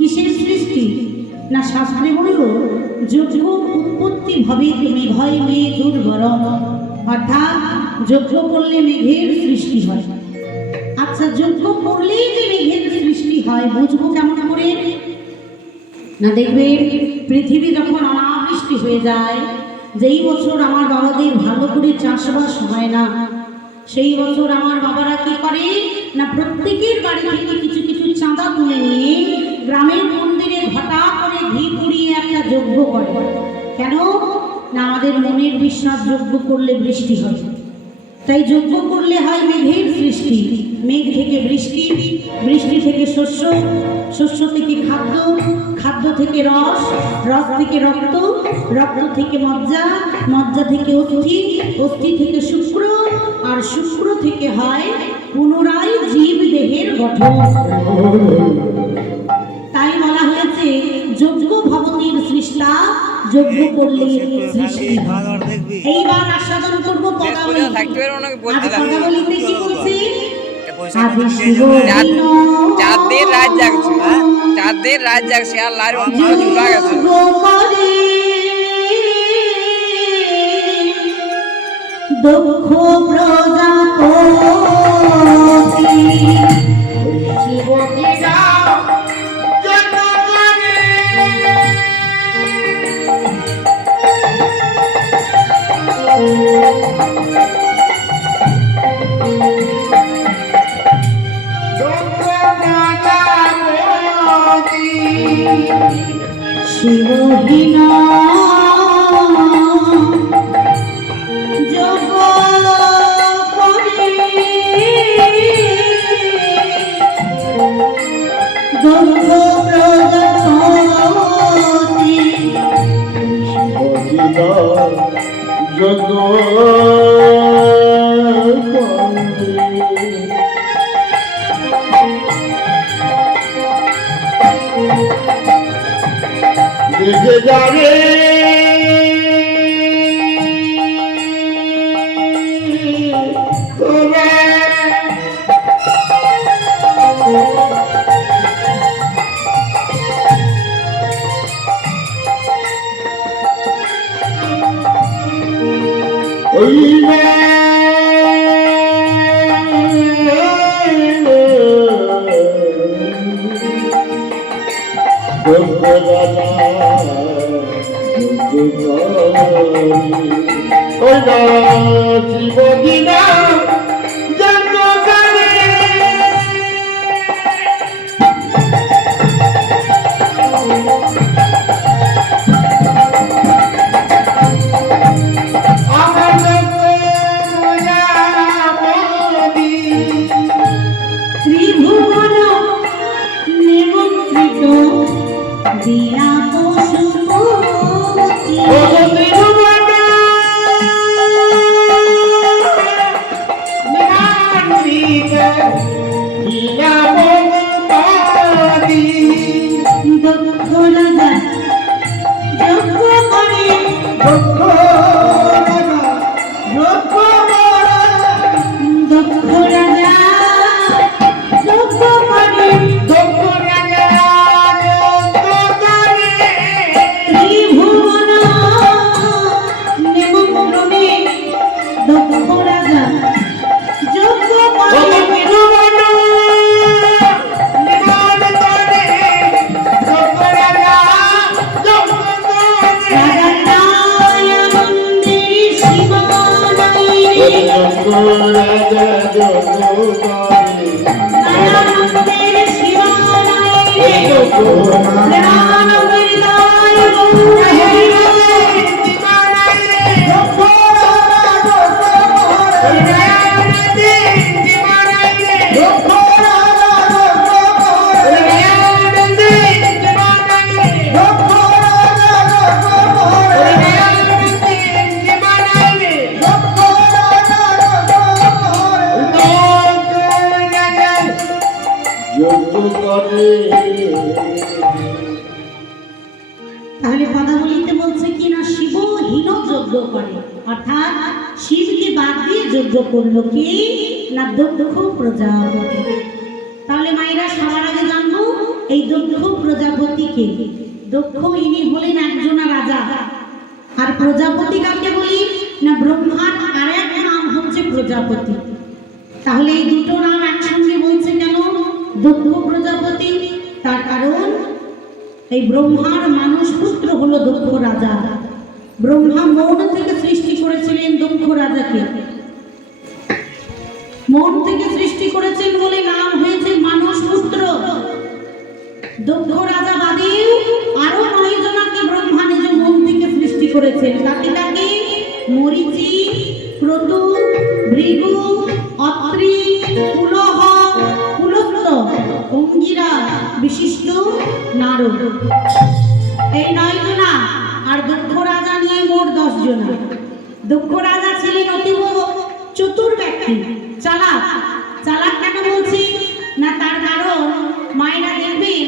কিসের সৃষ্টি? না শাস্ত্রে বলল যজ্ঞ উৎপত্তি ভবেত মেঘয় মেঘ দুর্গরম, অর্থাৎ যজ্ঞ করলে মেঘের সৃষ্টি হয়। আচ্ছা, যজ্ঞ করলেই যে মেঘের সৃষ্টি হয় বুঝবো কেমন করে? না দেখবেন পৃথিবী যখন অনাবৃষ্টি হয়ে যায়, যেই বছর আমার বাবাদের ভালো করে চাষবাস হয় না, সেই বছর আমার বাবারা কি করে না প্রত্যেকের বাড়ি থেকে কিছু কিছু চাঁদা তুলে নিয়ে গ্রামের মন্দিরে ঘটা করে ঘি পুড়িয়ে একটা যজ্ঞ করে। কেন? না আমাদের মনের বিশ্বাস যজ্ঞ করলে বৃষ্টি হয়, তাই যজ্ঞ করলে হয় মেঘের সৃষ্টি। মেঘ থেকে বৃষ্টি, বৃষ্টি থেকে শস্য, শস্য থেকে খাদ্য, খাদ্য থেকে রস, রস থেকে রক্ত, রক্ত থেকে মজ্জা, মজ্জা থেকে অস্থি, অস্থি থেকে শুক্র, আর শুক্র থেকে হয় পুনরায় জীব দেহের গঠন। তাই বলা হয়েছে যজ্ঞ ভবনের সৃষ্টা, যজ্ঞ করলে সৃষ্টি। এইবার আস্বাদন করবো পদাবলী। আজ পদাবলীতে কি বলছি? চাঁদের রাত জাগছে, চাঁদের রাত জাগছে আর লাইর অন্য ঝুলা গেছে। দক্ষ প্রজাপতি শিবহীনা যোগ করে দক্ষ প্রজাপতি দেখে যাবে ওই জীবদিনা জন্ম করে আমার ত্রিভুবন নিমন্ত্রিত বিনা পশুপতি দক্ষ রাজা যজ্ঞ করে দক্ষ রাজা যজ্ঞ করে ত্রিভুবন নিমন্ত্রণে দক্ষ রাজা যজ্ঞ করে তাহলে কথা বলিতে বলছে কি না শিবহীন যজ্ঞ করে, অর্থাৎ শিবকে বাদ দিয়ে যজ্ঞ করলো কি না দক্ষ প্রজাপতি। তাহলে মায়েরা সবার আগে জানবো এই দক্ষ প্রজাপতিকে। দক্ষ ইনি হলেন একজনা রাজা। আর প্রজাপতি কাকে বলি না, ব্রহ্মার আরেক নাম হচ্ছে প্রজাপতি। তাহলে এই দুটো নাম একসঙ্গে বলছে কেন দক্ষ প্রজাপতি? তার কারণ এই ব্রহ্মার মানুষ পুত্র হলো দক্ষ রাজা। ব্রহ্মা মন থেকে সৃষ্টি করেছিলেন দক্ষ রাজাকে, মন থেকে সৃষ্টি করেছেন বলে নাম হয়েছে মানুষ পুত্র। দক্ষ রাজা বাদেও আরো 9 জনকে ব্রহ্মা নিজ মন থেকে সৃষ্টি করেছেন। তাকে তাকে মরিচি, ক্রতু, ভৃগু, অত্রি, পুলহ, পুলস্ত, অঙ্গিরা, বিশিষ্ট, নারদ, এই 9 জনা। আর দক্ষ রাজা নিয়ে মোট 10 জনা। দক্ষ রাজা ছিলেন অতীব চতুর ব্যক্তি, চালাক। চালাক কেন বলছি না, তার কারণ মায়েরা দেখবেন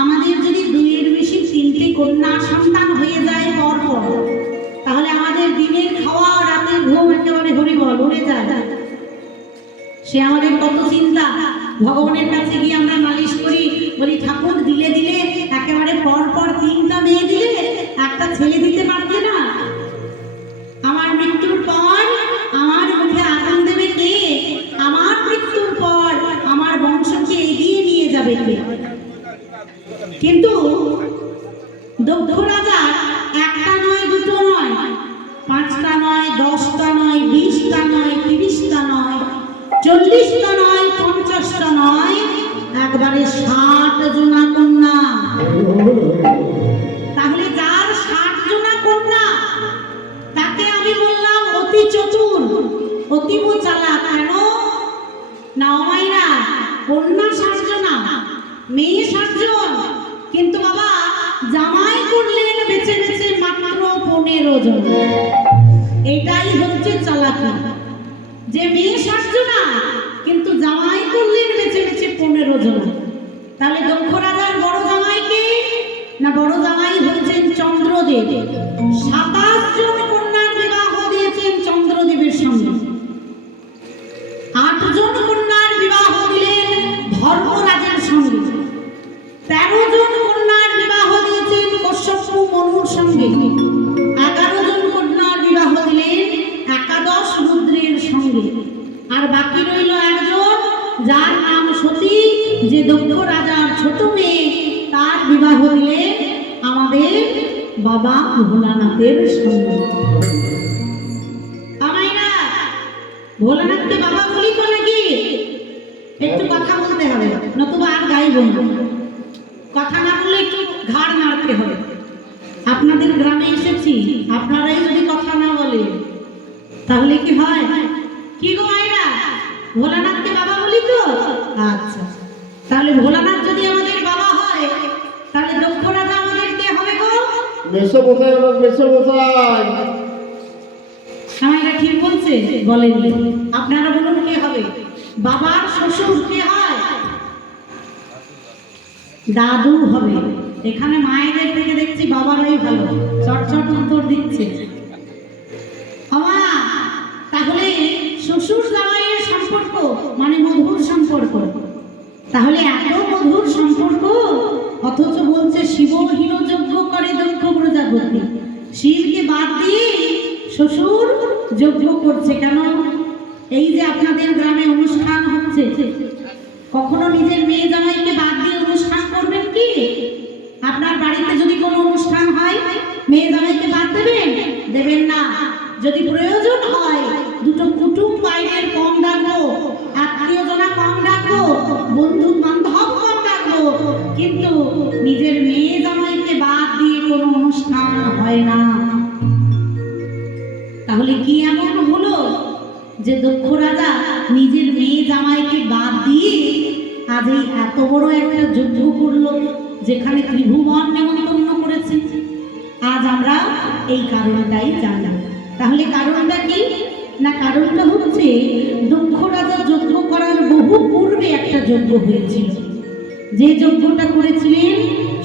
আমাদের যদি 2-এর বেশি 3টে কন্যা সন্তান হয়ে যায় পরপর, তাহলে আমাদের দিনের খাওয়া রাতের ঘুম একেবারে হরিবল উড়ে যায়। সে আমাদের কত চিন্তা। ভগবানের কাছে গিয়ে আমরা নালিশ করি, বলি ঠাকুর দিলে দিলে একেবারে পরপর 3টা মেয়ে দিলে, একটা ছেলে দিতে পারবে না? আমার মৃত্যুর পর আমার মুখে আগুন দেবে কে? আমার মৃত্যুর পর আমার বংশকে এগিয়ে নিয়ে যাবে কে? কিন্তু দক্ষ রাজা একটা নয়, দুটো নয়, 5টা নয়, 10টা নয়, 20টা নয়, 30টা নয়, 40টা নয়, 50টা নয়, একবারে 60 জনা কন্যা। তাহলে যার 60 জনা কন্যা, তাকে আমি বললাম অতি চতুর, অতীব চালাক। কেন না মাইরা, কন্যা 60 জনা, মেয়ে 60 জন, কিন্তু বাবা জামাই করলেন বেছে বেছে মাত্র 15 জন। এটাই হচ্ছে চালাকি, যে মেয়ে 60 জনা কিন্তু জামাই করলেন বেছে বেছে 15 জন। তাহলে দক্ষ রাজার বড় জামাইকে না, বড় জামাই হচ্ছেন চন্দ্রদেব। 27 জন কন্যার বিবাহ দিয়েছেন চন্দ্রদেবের সঙ্গে। 8 জন কন্যার বিবাহ দিলেন ধর্মরাজের সঙ্গে। 13 জন কন্যার বিবাহ দিয়েছেন কশ্যপ মনুর সঙ্গে। 11 জন কন্যার বিবাহ দিলেন একাদশ রুদ্রের সঙ্গে। আর বাকি রইল একজন, যার নাম সতী, যে দক্ষ রাজার ছোট মেয়ে, তার বিবাহ দিলেন আমাদের বাবা ভোলানাথের সঙ্গে। আমাইরা ভোলানাথকে বাবা বলি তো নাকি? একটু কথা বলতে হবে, নতুবা আর গাইব না। কথা না বললে একটু ঘাড় নাড়তে হবে। আপনাদের গ্রামে এসেছি, আপনারাই যদি কথা না বলে তাহলে কি হয়? কি গো মায়েরা, ভোলানাথকে বাবা বলি তো? আচ্ছা, তাহলে ভোলানাথ যদি আমাদের বাবা হয়, তাহলে দক্ষ রাজা আমাদের কে হবে গো? মেসোমশাই এবং মেসোমশাই। মায়েরা ঠিক বলছে, বলেননি। আপনারা বলুন কে হবে? বাবার শ্বশুর কে হয়? দাদু হবে। এখানে মায়েদের থেকে দেখছি বাবারাই ভালো, চটচট উত্তর দিচ্ছে। আমা, তাহলে শ্বশুর জামাইয়ের সম্পর্ক মানে মধুর সম্পর্ক। তাহলে এত মধুর সম্পর্ক, অথচ বলছে শিবহীন যজ্ঞ করে দক্ষ প্রজাপতি। শিবকে বাদ দিয়ে শ্বশুর যজ্ঞ করছে কেন? এই যে আপনাদের গ্রামে অনুষ্ঠান হচ্ছে, কখনো নিজের মেয়ে জামাইকে বাদ দিয়ে অনুষ্ঠান করবেন কি? আপনার বাড়িতে যদি কোনো অনুষ্ঠান হয়, মেয়ে জামাইকে বাদ দেবেন? দেবেন না। যদি প্রয়োজন হয়, দুটো কুটুম বাইরের কম ডাকবো, আত্মীয়জনা কম ডাকবো, বন্ধু বান্ধব কম ডাকবো, কিন্তু নিজের মেয়ে জামাইকে বাদ দিয়ে কোনো অনুষ্ঠান হয় না। তাহলে কি এমন হলো যে দক্ষ রাজা নিজের মেয়ে জামাইকে বাদ দিয়ে আজ এই এত বড় একটা যজ্ঞ করলো, যেখানে ত্রিভুবন নেমন্তন্ন করেছে? আজ আমরা এই কারণটাই জানলাম। তাহলে কারণটা কি না, কারণটা হচ্ছে দক্ষ রাজা যজ্ঞ করার বহু পূর্বে একটা যজ্ঞ হয়েছিল। যে যজ্ঞটা করেছিলেন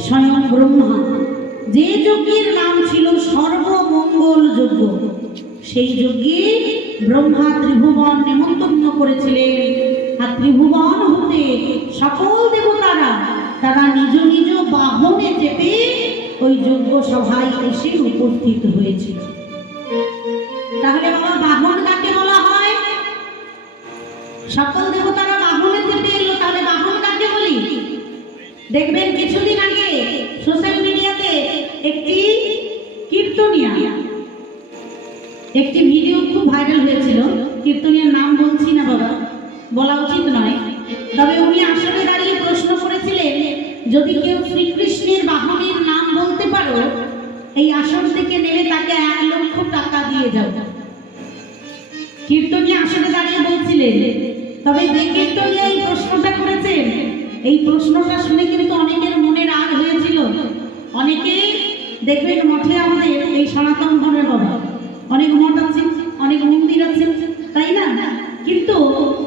স্বয়ং ব্রহ্মা, যে যজ্ঞের নাম ছিল সর্বমঙ্গল যজ্ঞ। সেই যজ্ঞে ব্রহ্মা ত্রিভুবন নেমন্তন্ন করেছিলেন। আর ত্রিভুবন হতে সকল দেবতারা তারা নিজ নিজ বাহনে চেপে ওই যজ্ঞ সভায় এসে উপস্থিত হয়েছিল। তাহলে বাবা বাহন কাকে বলা হয়? সকল দেবতারা বাহনে চেপে এলো, তাহলে বাহন কাকে বলি? দেখবেন কিছুদিন আগে সোশ্যাল মিডিয়াতে একটি কীর্তনিয়া একটি ভিডিও খুব ভাইরাল হয়েছিল। কীর্তনিয়ার নাম বলছি না বাবা, বলা উচিত নয়, তবে উনি আসলে দাঁড়িয়ে প্রশ্ন করেছিলেন, যদি কেউ শ্রীকৃষ্ণের বাহনের নাম বলতে পারো, এই আসন থেকে নেমে তাকে 1 লক্ষ টাকা দিয়ে যাও। কীর্তনিয়া আসলে দাঁড়িয়ে বলছিলেন। তবে যে কীর্তনিয়া এই প্রশ্নটা করেছেন, এই প্রশ্নটা শুনে কিন্তু অনেকের মনে রাগ হয়েছিল। অনেকেই দেখবেন মঠে, আমাদের এই সনাতন ধর্মের বাবা অনেক মঠ আছে, অনেক মন্দির আছে, তাই না? কিন্তু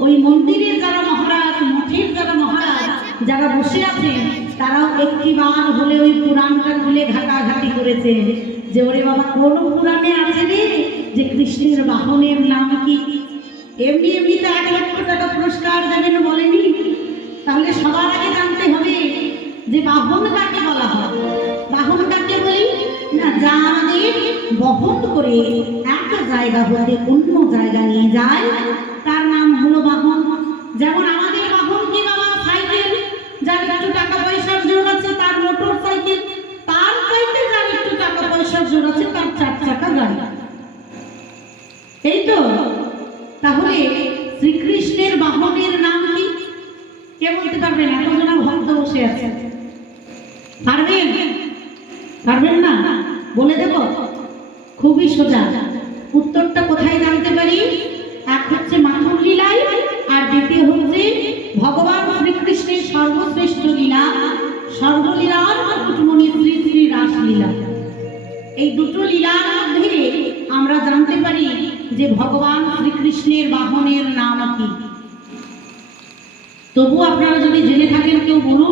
ওই মন্দিরের যারা মহারাজ, মঠের যারা মহারাজ যারা বসে আছেন, তারাও একটিবার হলে ওই পুরাণটা খুলে ঘাটাঘাটি করেছে যে ওরে বাবা কোন পুরাণে আছে রে যে কৃষ্ণের বাহনের নাম কি? এমনি এমনি তো 1 লক্ষ টাকা পুরস্কার দেবেন বলেনি। তাহলে সবার আগে জানতে হবে যে বাহন কাকে বলা হয়। বাহন কাকে বলি না? যা আমাদের বহন করে একটা জায়গা হতে অন্য জায়গা নিয়ে যায়, তার নাম হলো বাহন। যেমন আমাদের বাহন কি বাবা? সাইকেল। যার একটু টাকা পয়সার জোর আছে তার মোটর সাইকেল, তার চাইতে যার একটু টাকা পয়সার জোর আছে তার 4 চাকা গাড়ি, এই তো। তাহলে শ্রীকৃষ্ণের বাহনের নাম কি? কে বলতে পারবেন? এতজন ভক্ত বসে আছে, পারবেন? পারবেন না? বলে দেব, খুবই সোজা। উত্তরটা কোথায় জানতে পারি? এক হচ্ছে মাথুর লীলায়, আর দ্বিতীয় হচ্ছে ভগবান শ্রীকৃষ্ণের সর্বশ্রেষ্ঠ লীলা সর্বলীলার মুকুটমণি শ্রী শ্রী রাসলীলা। এই দুটো লীলার মধ্যে আমরা জানতে পারি যে ভগবান শ্রীকৃষ্ণের বাহনের নাম কি। তবু আপনারা যদি জেনে থাকেন কেউ বলুন।